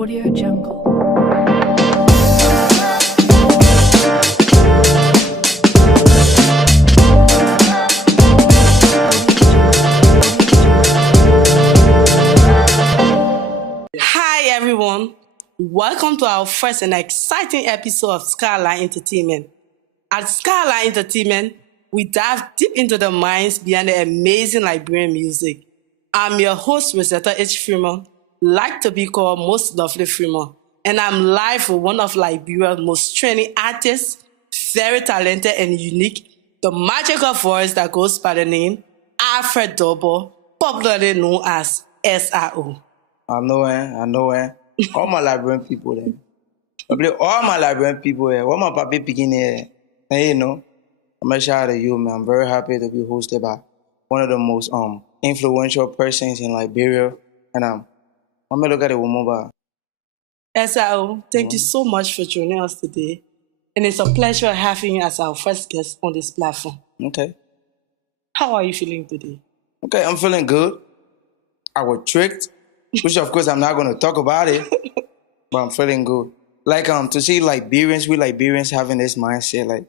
Audio Jungle. Hi everyone, welcome to our first and exciting episode of Skyline Entertainment. At Skyline Entertainment, we dive deep into the minds behind the amazing Liberian music. I'm your host, Rosetta H. Freeman, like to be called Most Lovely Freeman, and I'm live with one of Liberia's most trending artists, very talented and unique, the magical voice that goes by the name Alfred Double, popularly known as SIO. I know, eh. All my Liberian people there. All my Liberian people here. What my papi picking here. And you know, I'm gonna shout out to you, man. I'm very happy to be hosted by one of the most influential persons in Liberia. And I'm gonna look at it one more. SIO, thank you so much for joining us today. And it's a pleasure having you as our first guest on this platform. Okay. How are you feeling today? Okay, I'm feeling good. I was tricked, which of course I'm not gonna talk about it, but I'm feeling good. Like to see Liberians, we Liberians having this mindset, like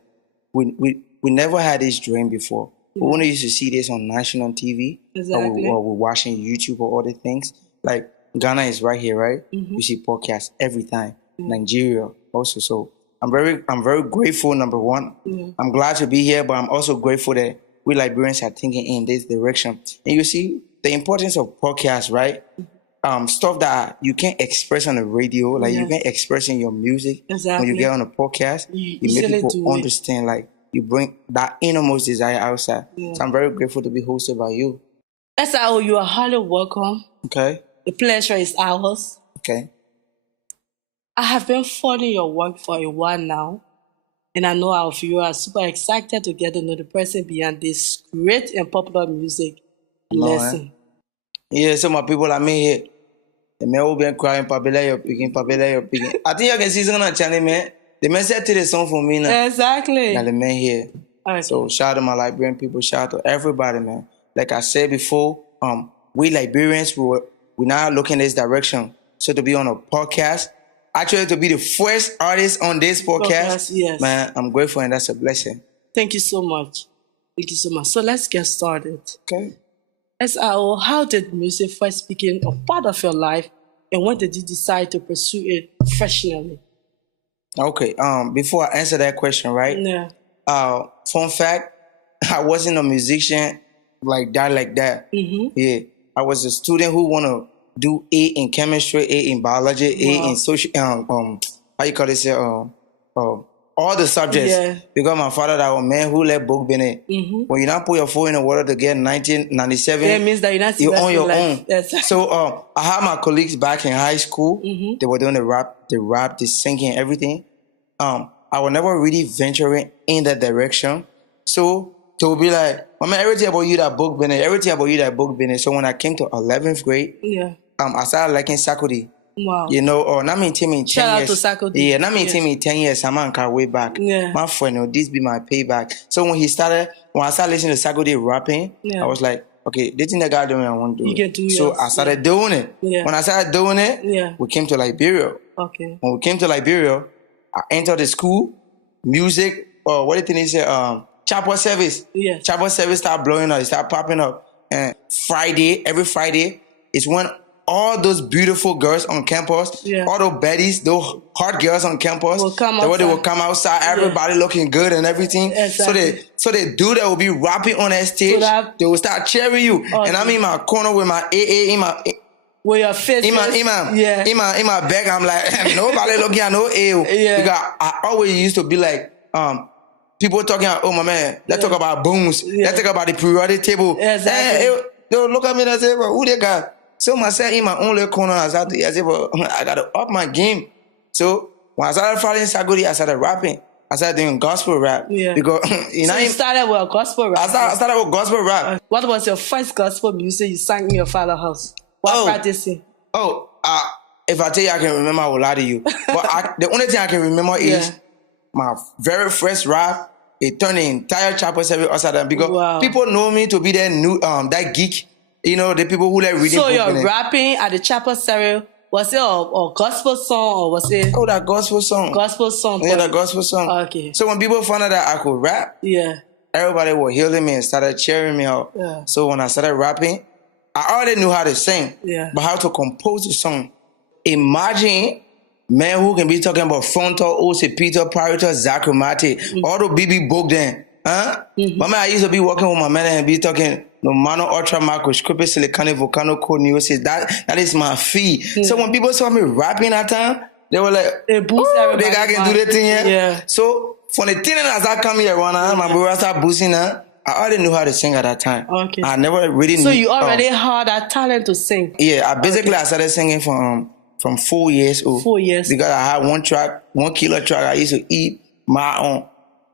we never had this dream before. We only used to see this on national TV, Exactly. or we're watching YouTube or other things. Like Ghana is right here, right? Mm-hmm. You see podcasts every time. Nigeria also. So I'm very grateful. Number one, I'm glad to be here, but I'm also grateful that we Liberians are thinking in this direction. And you see the importance of podcasts, right? Stuff that you can't express on the radio, like you can't express in your music. Exactly. When you get on a podcast, you make people understand, like you bring that innermost desire outside. So I'm very grateful to be hosted by you. SIO, you are highly welcome. Okay. The pleasure is ours. Okay. I have been following your work for a while now, and I know our viewers are super excited to get to know the person behind this great and popular music lesson. Yeah, so my people, I'm in here. The man will be crying, Pabella, you're picking. I think you can see something on the channel, man. The man said to the song for me now. Exactly. Now the man here. Okay. So shout out to my Liberian people, shout out to everybody, man. Like I said before, we Liberians, we now looking this direction. So to be on a podcast, actually to be the first artist on this podcast, yes. Man, I'm grateful and that's a blessing. Thank you so much. Thank you so much. So let's get started. Okay. SIO, how did music first become a part of your life, and when did you decide to pursue it professionally? Okay. Before I answer that question, right? Yeah. Fun fact, I wasn't a musician like that. Mm-hmm. Yeah. I was a student who wanna do A in chemistry, A in biology, A in social how you call it? All the subjects. Yeah. Because my father that was man who let book in it. Mm-hmm. When you not put your foot in the water to get 1997, That means that you're on your life. own. Yes. So I had my colleagues back in high school. Mm-hmm. They were doing the rap, the singing, everything. I was never really venturing in that direction. So they would be like, "Mama, everything about you that book business. So when I came to 11th grade, I started liking Sakudi. Wow. You know, or not me 10 years. Shout out to Sakudi. Yeah, not me 10 years. I'm on way back. Yeah. My friend, this be my payback. So when I started listening to Sakudi rapping, I was like, okay, this thing that guy doing, I want to do. You can do So yours. I started doing it. Yeah. When I started doing it, we came to Liberia. Okay. When we came to Liberia, I entered the school, music, or what do you think is chapel service. Yeah. Chapel service started blowing up, it started popping up. And every Friday, is when all those beautiful girls on campus, all those baddies, those hot girls on campus, they will come outside, everybody looking good and everything. Exactly. So the dude that will be rapping on that stage, they will start cheering you. Okay. And I'm in my corner with my AA in my with your face in my back, I'm like, nobody looking at no A. Because I always used to be like, people talking about, oh my man, let's talk about booms, let's talk about the periodic table. Exactly. And they'll look at me and say, who they got? So myself in my own little corner, I said, I gotta up my game. So when I started following Sagodi, I started rapping. I started doing gospel rap. Yeah. Because you started with gospel rap. I started with gospel rap. What was your first gospel music you sang in your father's house? What practicing? If I tell you I can remember, I will lie to you. But the only thing I can remember is my very first rap. It turned the entire chapel service upside down because people know me to be that geek. You know, the people who like reading. So you're rapping at the chapel service Was it a gospel song or was it Oh, that gospel song. gospel song? Yeah, that gospel song. Okay. So when people found out that I could rap, Yeah. everybody was hailing me and started cheering me up. Yeah. So when I started rapping, I already knew how to sing, but how to compose the song. Imagine man who can be talking about frontal, OC, Peter, Parito, Zachromati, all the BB book then. Huh? But man, I used to be working with my man and be talking no mono ultra macroscopic silicon volcano code news. That is my fee. So when people saw me rapping that time, they were like, it boosts oh, they guy can do that thing here. Yeah. So for the thing as I come here, my brother start boosting her. I already knew how to sing at that time. Okay. I never really knew. So you already had that talent to sing? Yeah, I started singing from 4 years old. 4 years. Because I had 1 kilo track I used to eat my own.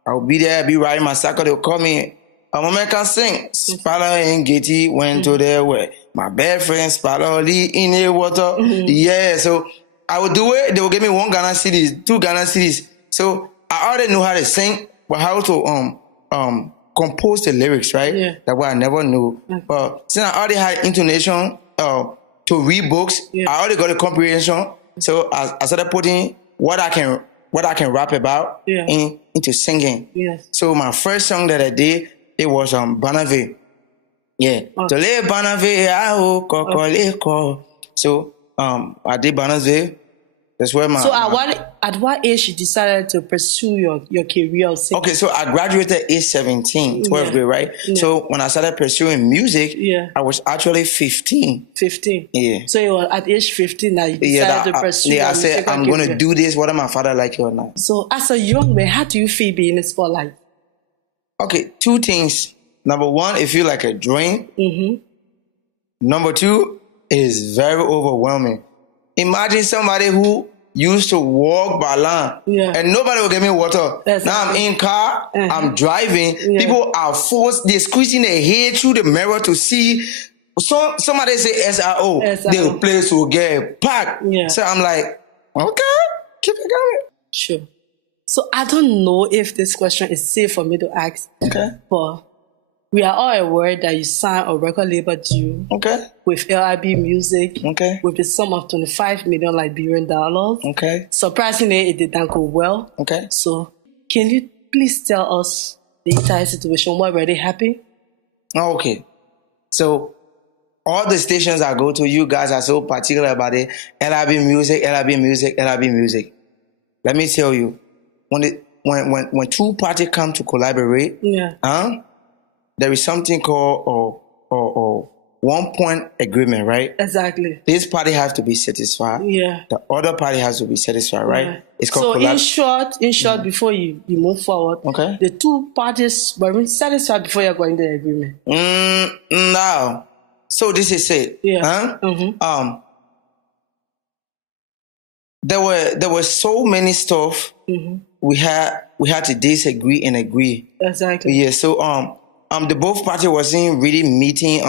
I would be there, be riding my cycle, they would call me, a man can sing. Spala and Getty went to there where my best friend Spala Lee in the water. Yeah, so I would do it, they would give me 1 Ghana cities, 2 Ghana cities. So I already knew how to sing, but how to compose the lyrics, right? Yeah. That's what I never knew. But since I already had intonation to read books, I already got a comprehension. So I started putting what I can rap about into singing. Yes. So my first song that I did, it was Banave. Yeah. Tole Banave aho kokoleko. So I did Banave. That's where my. So at what age you decided to pursue your career of singing? Okay, so I graduated age 17, 12th grade, right? Yeah. So when I started pursuing music, I was actually 15. 15. Yeah. So you were at age 15 now you decided to pursue. I said I'm going to do this whether my father like it or not. So as a young man, how do you feel being in the spotlight? Okay, 2 things. Number 1, it feels like a dream. Number 2, it is very overwhelming. Imagine somebody who used to walk by land and nobody will give me water. Now I'm in car, I'm driving. People are forced, they're squeezing their head through the mirror to see. So somebody say SRO, the place will get packed. So I'm like, okay, keep it going. Sure. So I don't know if this question is safe for me to ask. Okay. But we are all aware that you signed a record label deal with LIB Music with the sum of 25 million Liberian dollars. Okay. Surprisingly, it did not go well. Okay. So can you please tell us the entire situation? What really happened? Okay. So all the stations I go to, you guys are so particular about it. LIB Music, LIB Music, LIB Music. Let me tell you, when 2 parties come to collaborate, there is something called a 1-point agreement, right? Exactly. This party has to be satisfied. Yeah. The other party has to be satisfied, right? It's called so in short, before you move forward, the 2 parties were satisfied before you're going to the agreement. No. So this is it. Yeah. There were so many stuff we had to disagree and agree. Exactly. Yeah. So the both parties wasn't really meeting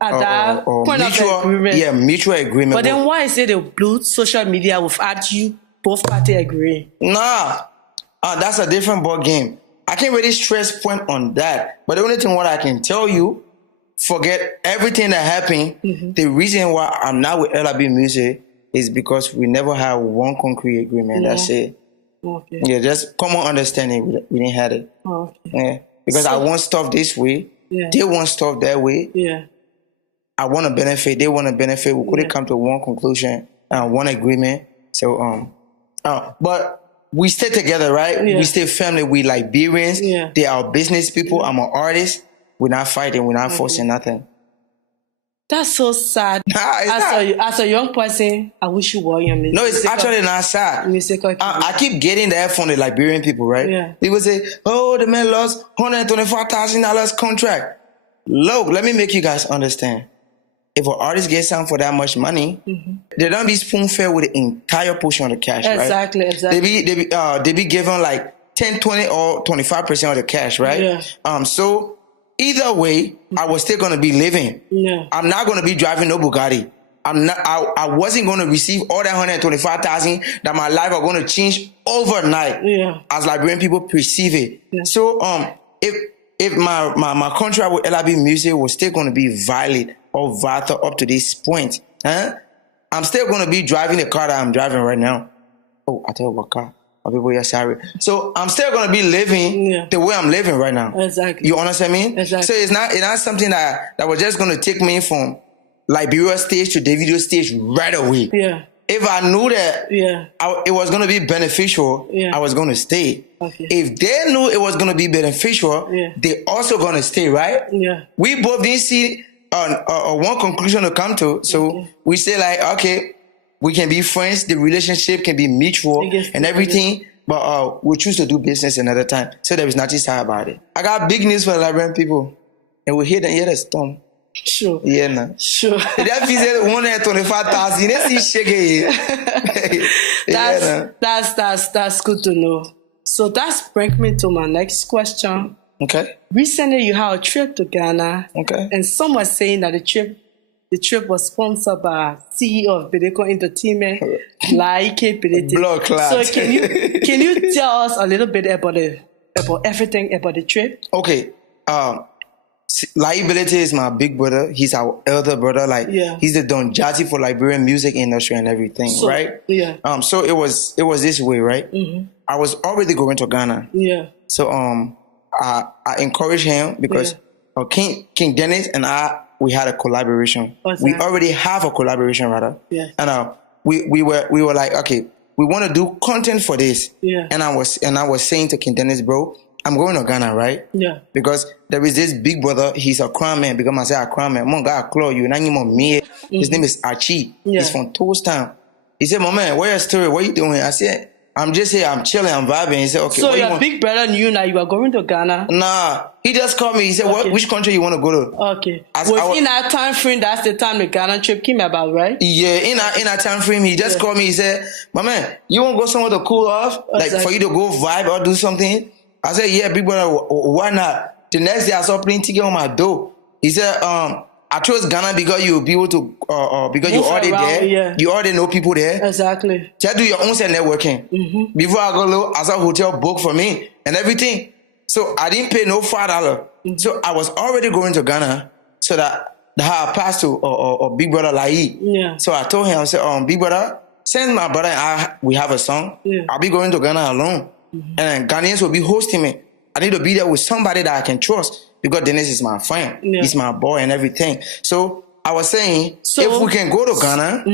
at that point mutual, of agreement. Yeah, mutual agreement. But then why is it the blue social media without you both parties agreeing? Nah, that's a different ball game. I can't really stress point on that. But the only thing what I can tell you, forget everything that happened. The reason why I'm not with LIB Music is because we never had one concrete agreement. That's it. Okay. Yeah, just common understanding. We didn't have it. Okay. Yeah, because I want stuff this way. They want stuff that way. Yeah. I want to benefit. They want to benefit. We couldn't come to one conclusion and one agreement. So but we stay together, right? We stay family. We Liberians. They are business people. I'm an artist. We're not fighting. We're not forcing nothing. That's so sad. As a young person, I wish you were in music. No, it's actually not sad. I keep getting that from the Liberian people, right? Yeah. People say, oh, the man lost $125,000 contract. Look, let me make you guys understand. If an artist gets signed for that much money, they don't be spoon-fed with the entire portion of the cash, right? Exactly. They be given like 10, 20, or 25% of the cash, right? Yeah. So either way, I was still gonna be living. Yeah. I'm not gonna be driving no Bugatti. I wasn't gonna receive all that 125,000 that my life are gonna change overnight. Yeah. As Liberian people perceive it. Yeah. So if my contract with LIB Music was still gonna be valid or vital up to this point, I'm still going to be driving the car that I'm driving right now. Oh, I tell you what car. My people, you're sorry. So I'm still going to be living the way I'm living right now. Exactly. You understand me? Exactly. So it's not something that was just going to take me from Liberia stage to Davido stage right away. Yeah. If I knew that it was going to be beneficial, I was going to stay. Okay. If they knew it was going to be beneficial, they also going to stay, right? Yeah. We both didn't see one conclusion to come to. So we say like, okay, we can be friends. The relationship can be mutual and everything. But we'll choose to do business another time. So there is nothing sad about it. I got big news for the Liberian people. And we hear the storm. Sure. Yeah, nah. Sure. That visit 125,000. Let's see shake. That's good to know. So that's brings me to my next question. Okay. Recently, you had a trip to Ghana. Okay. And some were saying that the trip was sponsored by CEO of Bedeko Entertainment, Laike Pelete. Blood clot. So can you tell us a little bit about everything about the trip? Okay. Liability is my big brother. He's our elder brother. He's the Don Jazzy for Liberian music industry and everything, right? Yeah. So it was this way, right? Mm-hmm. I was already going to Ghana. Yeah. So I encouraged him because King Dennis and we had a collaboration. We already have a collaboration, rather. Yeah. And we were like, okay, we want to do content for this. Yeah. And I was saying to King Dennis, bro, I'm going to Ghana, right? Yeah. Because there is this big brother, he's a crime man. Because I say a crime man, Mon got a claw you, his name is Archie. Yeah. He's from Toasttown. He said, my man, what's your story? What are you doing? I said, I'm just here, I'm chilling, I'm vibing. He said, okay. So your big brother knew that you were going to Ghana? Nah, he just called me. He said, which country you want to go to? Okay. Within that time frame, that's the time the Ghana trip came about, right? Yeah, in that time frame, he just called me. He said, my man, you want to go somewhere to cool off? Like for you to go vibe or do something? I said, yeah, big brother, why not? The next day I saw plane ticket on my door. He said, I chose Ghana because you'll be able to, because you're already there. Yeah. You already know people there. Exactly. Just do your own set networking. Mm-hmm. Before I go, I saw a hotel book for me and everything. So I didn't pay no $5. Mm-hmm. So I was already going to Ghana so that I passed to big brother Lai. Yeah. So I told him, I said, big brother, send my brother and we have a song. Yeah. I'll be going to Ghana alone. Mm-hmm. And Ghanaians will be hosting me. I need to be there with somebody that I can trust because Dennis is my friend. Yeah. He's my boy and everything. So I was saying, if we can go to Ghana,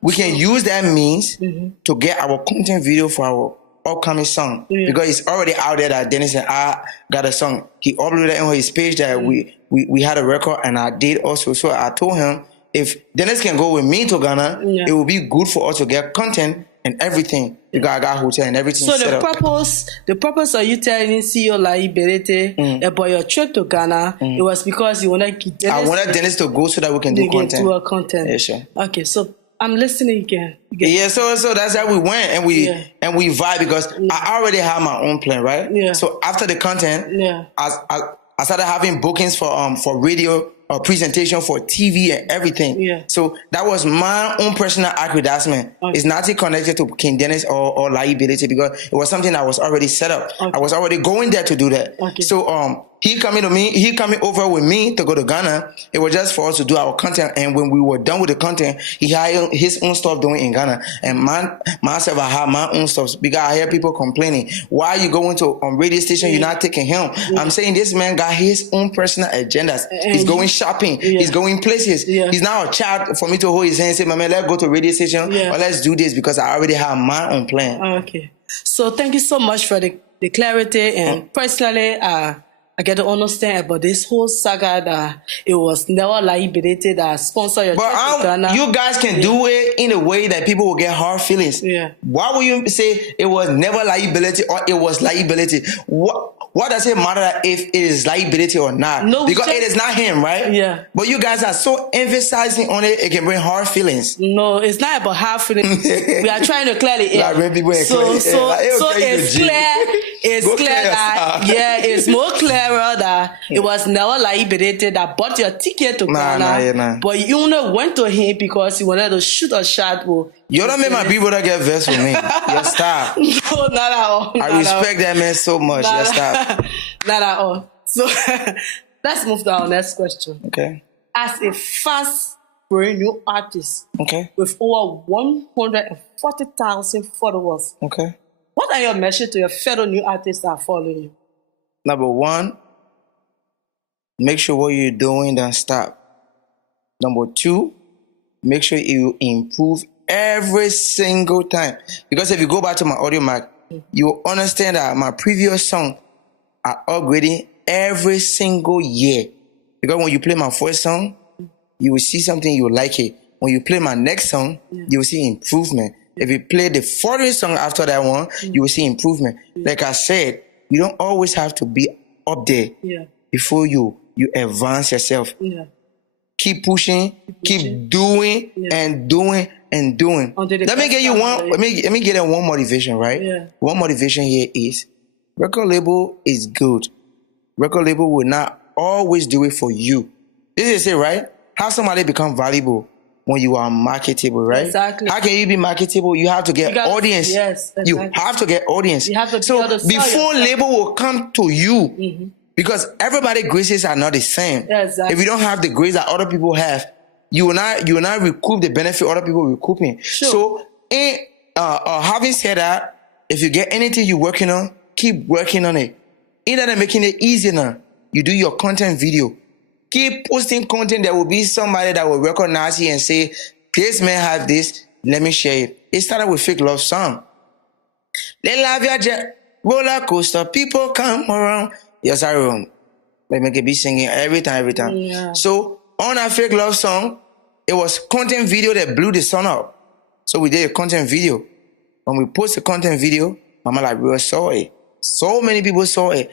we can use that means to get our content video for our upcoming song. Yeah. Because it's already out there that Dennis and I got a song. He uploaded on his page that we had a record and I did also. So I told him, if Dennis can go with me to Ghana, it will be good for us to get content and everything. Because I got hotel and everything. So the purpose of you telling CEO Lai Berete about your trip to Ghana, it was because you wanted Dennis. I wanted Dennis to go so that we can do content. Do a content. Yeah, sure. Okay, so I'm listening again. Yeah, so that's how we went and we vibe because I already have my own plan, right? Yeah. So after the content, I started having bookings for radio presentation for TV and everything. Yeah. So that was my own personal advertisement. Okay. It's nothing connected to King Dennis or liability because it was something that was already set up. Okay. I was already going there to do that. Okay. So he coming over with me to go to Ghana. It was just for us to do our content. And when we were done with the content, he had his own stuff doing in Ghana. And myself, I had my own stuff because I hear people complaining. Why are you going to radio station? You're not taking him. Yeah. I'm saying this man got his own personal agendas. He's going shopping. Yeah. He's going places. Yeah. He's not a child for me to hold his hand and say, my man, let's go to radio station or let's do this because I already have my own plan. Okay. So thank you so much for the clarity. And personally, I get to understand about this whole saga that it was never liability that sponsor your trip to Ghana. You guys can do it in a way that people will get hard feelings. Yeah. Why would you say it was never liability or it was liability? What does it matter if it is liability or not? No, because it is not him, right? Yeah. But you guys are so emphasizing on it, it can bring hard feelings. No, it's not about hard feelings. We are trying to clear it. Like when people so it's clear. It's clear that it's more clearer that it was never liability that bought your ticket to Ghana, but you only went to him because you wanted to shoot a shot. You don't make my people that get vexed with me. You stop. No, not at all. I respect that man so much. You stop. Not at all. So let's move to our next question. Okay. As a fast brand new artist Okay. with over 140,000 followers. Okay. What are your message to your fellow new artists that are following you? Number one, make sure what you're doing don't stop. Number two, make sure you improve every single time. Because if you go back to my audio mark, you understand that my previous song are upgrading every single year. Because when you play my first song, you will see something, you will like it. When you play my next song, you will see improvement. If you play the following song after that one, you will see improvement. Like I said, you don't always have to be up there before you advance yourself. Keep pushing, keep doing and doing and doing. Let me get you one. Let me get you one motivation, right? One motivation here is record label is good. Record label will not always do it for you. This is it, right? How somebody become valuable when you are marketable, right? Exactly. How can you be marketable? You have to get audience. Yes, exactly. You have to get audience. You have to so before label will come to you, because everybody's graces are not the same. Exactly. If you don't have the grace that other people have, you will not recoup the benefit other people recouping. Sure. So, having said that, if you get anything you're working on, keep working on it. Instead of making it easier now, you do your content video. Keep posting content. There will be somebody that will recognize you and say, this man have this, let me share it. It started with Fake Love Song. They love your jet, roller coaster, people come around. Yes, I remember. Let me be singing every time. Yeah. So on our Fake Love Song, it was content video that blew the song up. So we did a content video. When we post the content video, Mama Liberian saw it. So many people saw it.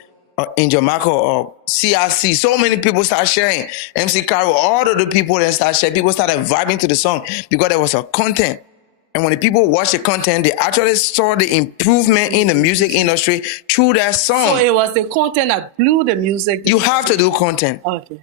In Jamaica or CRC, so many people start sharing. MC Carol, all of the people that start sharing, people started vibing to the song because there was a content. And when the people watch the content, they actually saw the improvement in the music industry through that song. So it was the content that blew the music. You have to do content. Okay.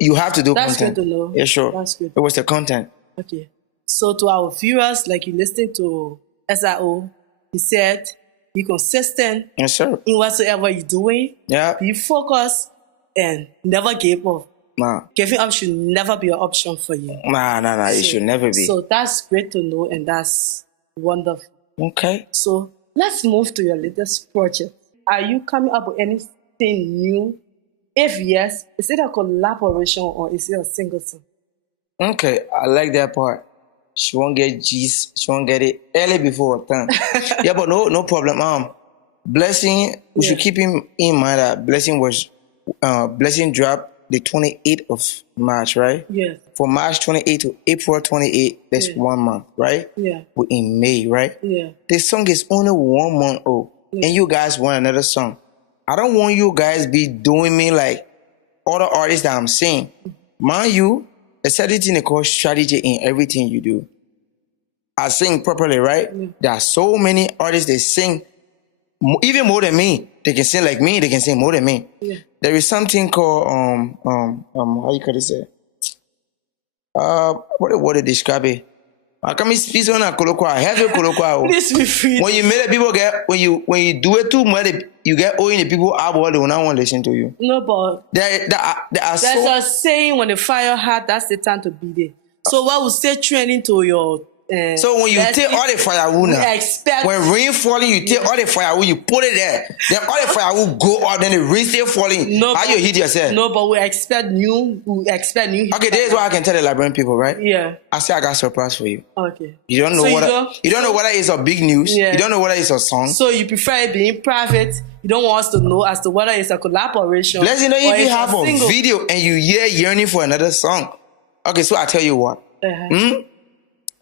You have to do That's content. That's good to know. Yeah, sure. That's good. It was the content. Okay. So to our viewers, like you listening to SIO, he said, be consistent. Yes, sir. In whatsoever you're doing. Yeah. Be focused and never give up. Nah. Giving up should never be an option for you. Nah. It should never be. So that's great to know and that's wonderful. Okay. So let's move to your latest project. Are you coming up with anything new? If yes, is it a collaboration or is it a single song? Okay, I like that part. She won't get G's. She won't get it early before time. Yeah, but no problem. Blessing, we should keep in mind that Blessing dropped the 28th of March, right? Yes. For March 28th to April 28th, that's 1 month, right? Yeah. We're in May, right? Yeah. The song is only 1 month old, and you guys want another song. I don't want you guys be doing me like other artists that I'm seeing. Mind you, there's certain thing they call strategy in everything you do. I sing properly, right? There are so many artists that sing even more than me. They can sing like me. They can sing more than me. Yeah. There is something called how you call it? What they describe it? I can't speak on a colloquial. I have a colloquial. Please be free. When you make the people get when you do it too much, you get owing the people out. They will not want to listen to you. No, but there are there's a saying: when the fire hot, that's the time to be there. So what will stay trending to your? So when you take all the firewood now, when rain falling, you take all the firewood, you put it there. Then all the firewood go up, then the rain still falling. No, how you hit yourself? No, but we expect new. Okay, this is what I can tell the Liberian people, right? Yeah. I say I got a surprise for you. Okay. You don't know you don't know whether it's a big news. Yeah. You don't know whether it's a song. So you prefer it being private. You don't want us to know as to whether it's a collaboration. Let's say if you have a single video and you hear yearning for another song. Okay, so I tell you what.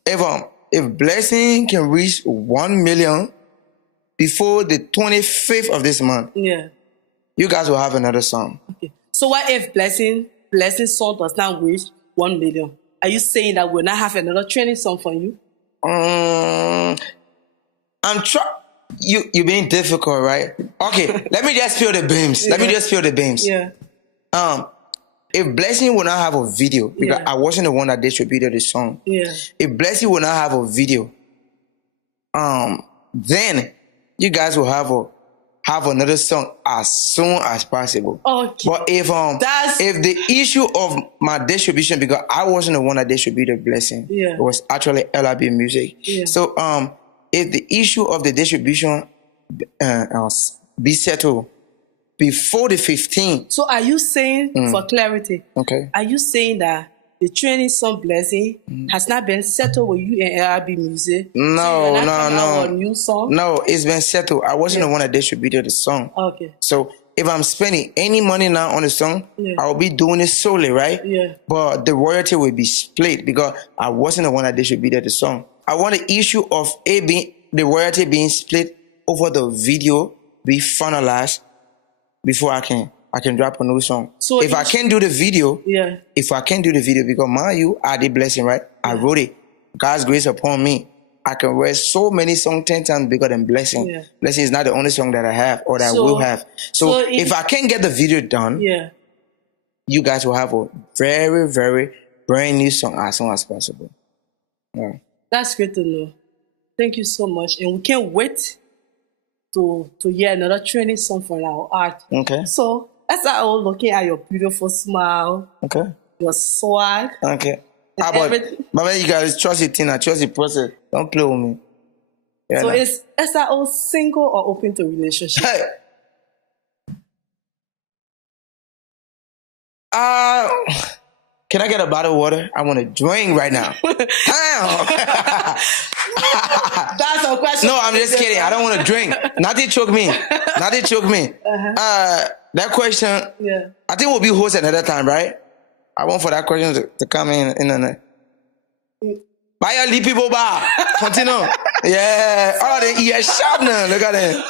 If Blessing can reach 1 million before the 25th of this month, you guys will have another song. Okay. So what if Blessing song does not reach 1 million? Are you saying that we'll not have another training song for you? I'm trying. You're being difficult, right? Okay, let me just spill the beams. Yeah. If Blessing will not have a video, because I wasn't the one that distributed the song. Yeah. If Blessing will not have a video, then you guys will have have another song as soon as possible. Okay. But if the issue of my distribution, because I wasn't the one that distributed Blessing, Yeah. it was actually LRB Music. Yeah. So if the issue of the distribution be settled before the 15th. So are you saying, for clarity, Okay. are you saying that the training song Blessing has not been settled with you and LRB Music? No, so you're not no, coming no. out with a new song? No, it's been settled. I wasn't the one that distributed the song. Okay. So if I'm spending any money now on the song, Yeah. I'll be doing it solely, right? Yeah. But the royalty will be split because I wasn't the one that distributed the song. I want the issue of the royalty being split over the video be finalized before I can drop a new song. So if I can't do the video, because you I did Blessing, right? I wrote it. God's grace upon me. I can write so many songs 10 times bigger than Blessing. Yeah. Blessing is not the only song that I have or that I will have. So if I can't get the video done, you guys will have a very, very brand new song as soon as possible. Yeah. That's great to know. Thank you so much. And we can't wait to hear another training song from our art. Okay. So as I all looking at your beautiful smile, your swag. Okay. But you guys trust it, Tina. Trust it, process. Don't play with me. Yeah, so is SRO single or open to relationship? Hey. Can I get a bottle of water? I want to drink right now. That's a question. No, I'm just kidding. I don't want to drink. Nothing choke me. Nothing choke me. That question, I think we'll be host another time, right? I want for that question to come in. Buy your lead people bar. Continue. Yeah. Oh, they ear sharp now. Look at them.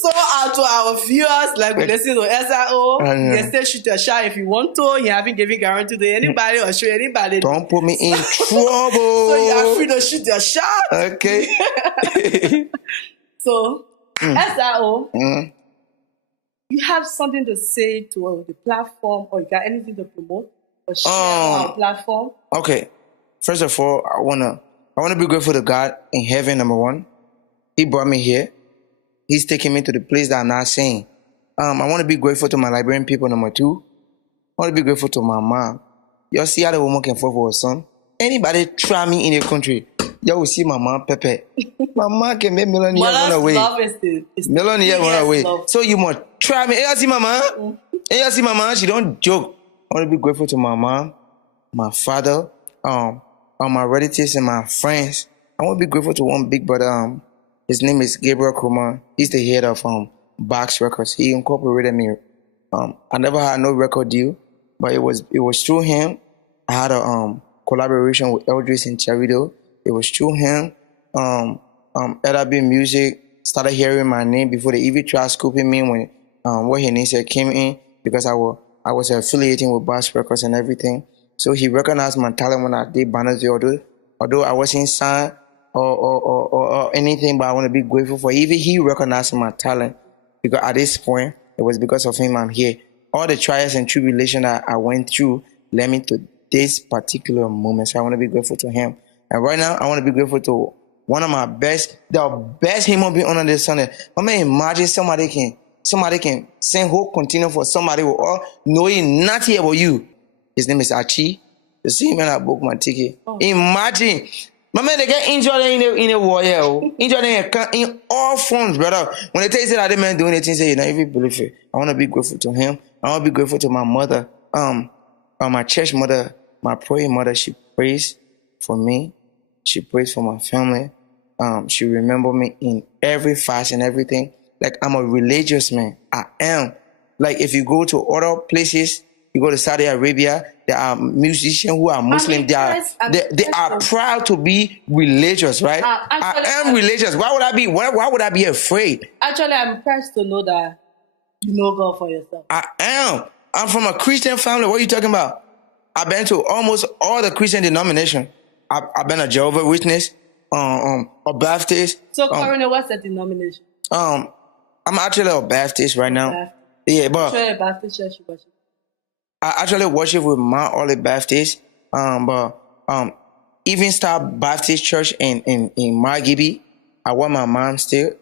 So out to our viewers, like we listen to SRO, you can still shoot a shot if you want to. You haven't given guarantee to anybody or show anybody. Don't put me in trouble. So you are free to shoot your shot. Okay. So SRO, you have something to say to the platform, or you got anything to promote or share on our platform? Okay. First of all, I wanna be grateful to God in heaven. Number one, He brought me here. He's taking me to the place that I'm not saying. I want to be grateful to my Liberian people. Number two, I want to be grateful to my mom. Y'all see how the woman can fall for her son. Anybody try me in the country, y'all will see my mom Pepe. My mom can make millionaire run away. Millionaire run away. So you must try me. Hey, y'all see my mom? Hey, y'all see my mom? She don't joke. I want to be grateful to my mom, my father, my relatives and my friends. I want to be grateful to one big brother. His name is Gabriel Kumar. He's the head of Box Records. He incorporated me. I never had no record deal, but it was through him. I had a collaboration with Eldris and Cherido. It was through him. LRB Music started hearing my name before they even tried scooping me when what he said came in, because I was affiliating with Box Records and everything. So he recognized my talent when I did Bannersville, although I wasn't signed or anything, but I want to be grateful for even he recognized my talent, because at this point, it was because of him I'm here. All the trials and tribulations that I went through led me to this particular moment, so I want to be grateful to him. And right now, I want to be grateful to one of the best human being on this sun. I mean, imagine somebody can send whole container for somebody who all knowing nothing about you. His name is Achi. You see him when I booked my ticket. Imagine. My man, they get injured in a war here. Injured in all forms, brother. When they tell you that that man doing anything, say you don't even believe it. I want to be grateful to him. I want to be grateful to my mother. My church mother, my praying mother, she prays for me. She prays for my family. She remember me in every fast and everything. Like, I'm a religious man. I am. Like, if you go to other places, you go to Saudi Arabia, there are musicians who are Muslim. They are proud to be religious, right? I am religious. Why would I be? Why would I be afraid? Actually, I'm impressed to know that you know God for yourself. I am. I'm from a Christian family. What are you talking about? I've been to almost all the Christian denominations. I've been a Jehovah's Witness, a Baptist. So currently, what's the denomination? I'm actually a Baptist right now. Baptist. Yeah, but a Baptist church you worship? I actually worship with Mount Olive Baptist, but Even Star Baptist Church in Margibi. I want my mom still.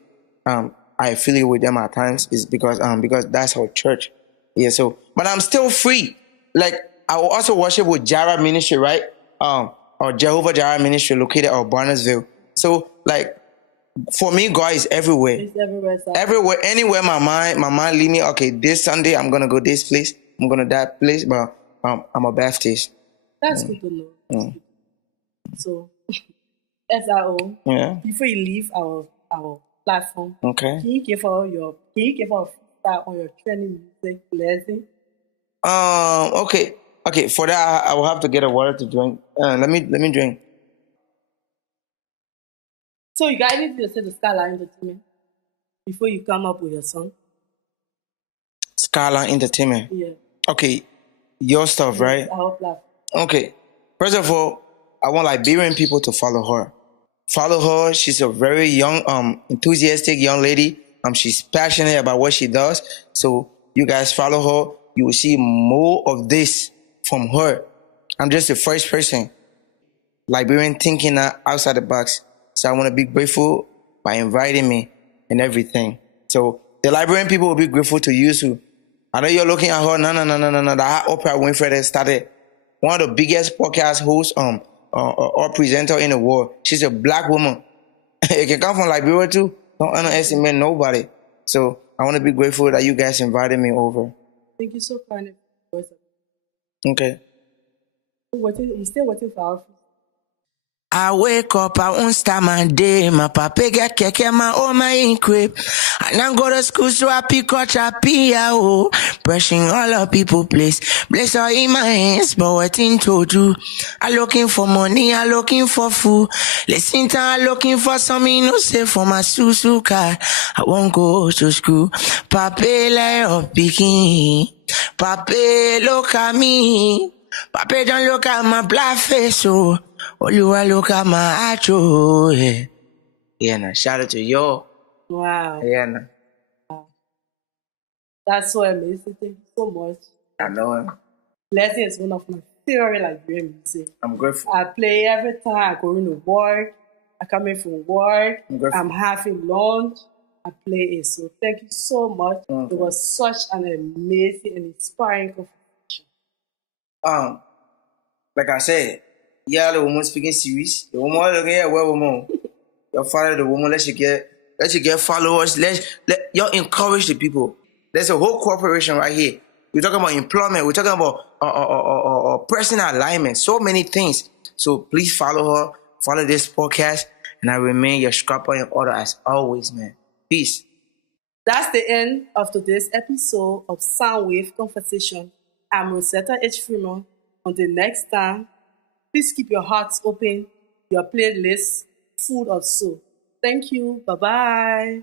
I affiliate with them at times is because that's our church. Yeah, so but I'm still free. Like I will also worship with Jireh Ministry, right? Or Jehovah Jireh Ministry located at Barnesville. So like for me, God is everywhere. It's everywhere, sir. Everywhere, anywhere my mind lead me. Okay, this Sunday I'm gonna go this place. I'm gonna that place, but I'm a Baptist. That's good to know. That's good. So, SRO, Yeah. before you leave our platform, Okay. can you give us a start on your training music lesson? Okay. For that, I will have to get a water to drink. Let me drink. So you got anything to say to Skyline Entertainment before you come up with your song? Skyline Entertainment. Yeah. Okay, your stuff, right? Our platform. Okay. First of all, I want Liberian people to follow her. Follow her. She's a very young, enthusiastic young lady. She's passionate about what she does. So you guys follow her. You will see more of this from her. I'm just the first person, Liberian, thinking outside the box. So I want to be grateful by inviting me and everything. So the Liberian people will be grateful to you too. I know you're looking at her. No. That Oprah Winfrey that started one of the biggest podcast hosts, or presenter in the world. She's a black woman. It can come from Liberia too. Don't underestimate nobody. So I want to be grateful that you guys invited me over. Thank you so kindly. Okay. We still waiting for our. I wake up, I won't start my day. My papa get keke, my own my crib. And I go to school, so I pick up chapia, oh. Brushing all of people place. Bless all in my hands, but waiting to do. I looking for money, I looking for food. Listen to I looking for something, no say for my susu card. I won't go to school. Papa lay up picking. Papa look at me. Papa don't look at my black face, oh. Oluwa look at my acho, yeah. Yeah, nah. Shout out to you. Wow. Yeah, nah. That's so amazing. Thank you so much. I know him. Blessing is one of my favorite Liberian music. I'm grateful. I play every time I go into work. I come in from work. I'm having lunch. I play it. So thank you so much. Okay. It was such an amazing and inspiring conversation. Like I said, yeah, the woman speaking serious. The woman looking at well woman. You follow the woman, let you get followers, let you encourage the people. There's a whole corporation right here. We're talking about employment, we're talking about personal alignment, so many things. So please follow her, follow this podcast, and I remain your scrapper in order as always, man. Peace. That's the end of today's episode of Soundwave Conversation. I'm Rosetta H. Freeman. Until next time, please keep your hearts open, your playlist full of soul. Thank you. Bye-bye.